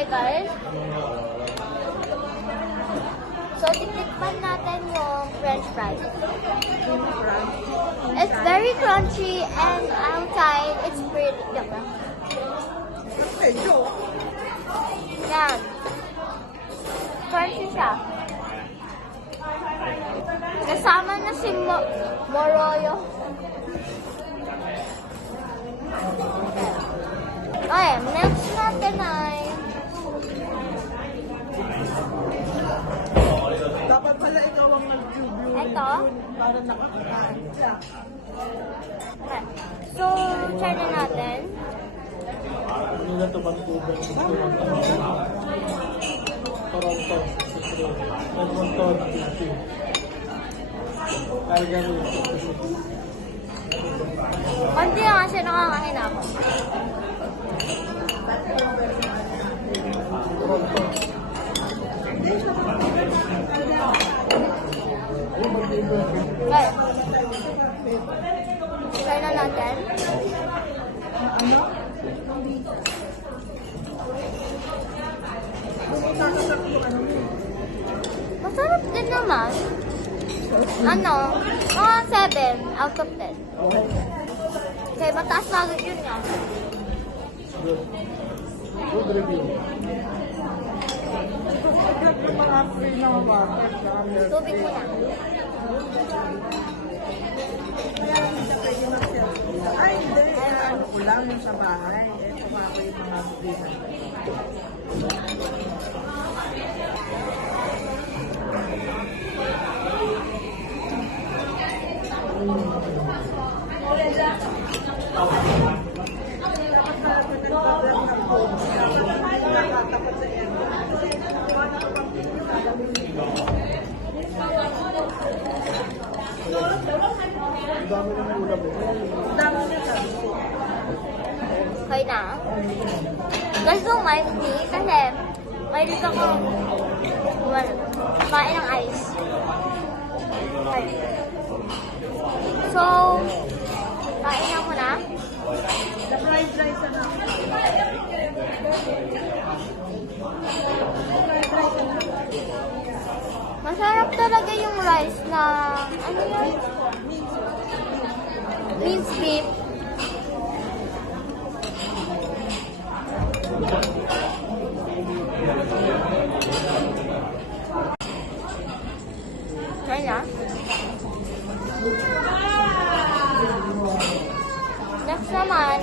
Okay guys. So, titikman natin yung french fries. It's very crunchy and outside it's pretty. Yan. Crunchy siya. Kasama na si Moroyo. Okay, next natin ay Dapat pala ikaw ang mag-review. ito. Para nakakakaan siya. Okay. So, try na natin. Ano na ito bang tubig? Toronto. Edmonton. Calgary. Konti lang kasi nakakahinabang. Toronto. Okay. Try na natin. Ano? Masarap din naman. Ano? Mga 7 out of 10. Okay, mataas na agad yun nga. Good. Good review. Yung mga free na water. Tubig mo na. Ay, hindi. Ano ko lang yung sa bahay. Ito pa ako yung mga free na. Ang dami na ng ulam eh. Dami na sa Okay na. Guys, don't mind me kasi may dito ko kumain ng ice. Okay. So, kain na muna. the fried rice na. Masarap talaga yung rice na, ano yun? Minced beef. Try na. Next naman,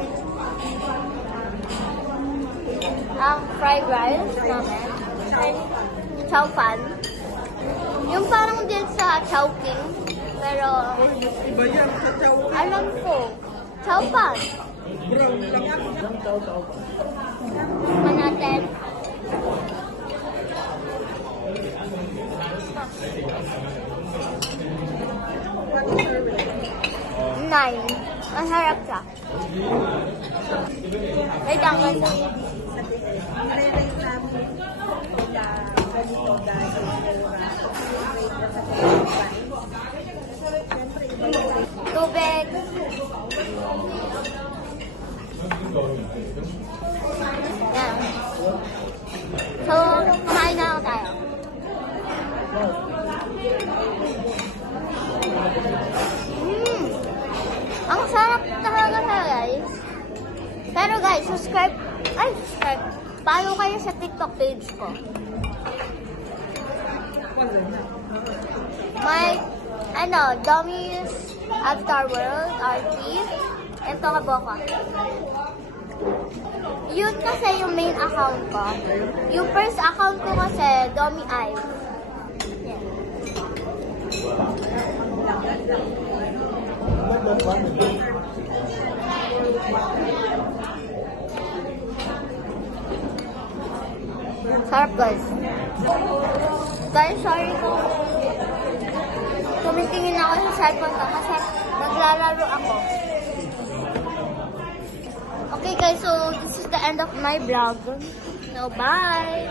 ang fried rice namin. Chow fan. Yung parang din sa Chowking. Pero, Iba yan sa chow. alam ko, chow fan. Brown lang yan. Pa natin. What serving? 9. Masarap siya. Wait lang, guys. Nire-rate namin na ganito dahil rate na sa price. Siyempre, iba yung rate. Tubig. Yan. So, kumain na ako tayo. Ang sarap talaga siya, guys. Pero guys, subscribe. Follow kayo sa TikTok page ko. My, Dummies at Star World, RP, and Tokaboka. Yun kasi yung main account ko. Yung first account ko kasi, Dummy Eyes. Yeah. Sarap guys. Guys, sorry kung tumitingin ako sa cellphone ko kasi naglalaro ako. Okay guys, so this is the end of my vlog. So bye!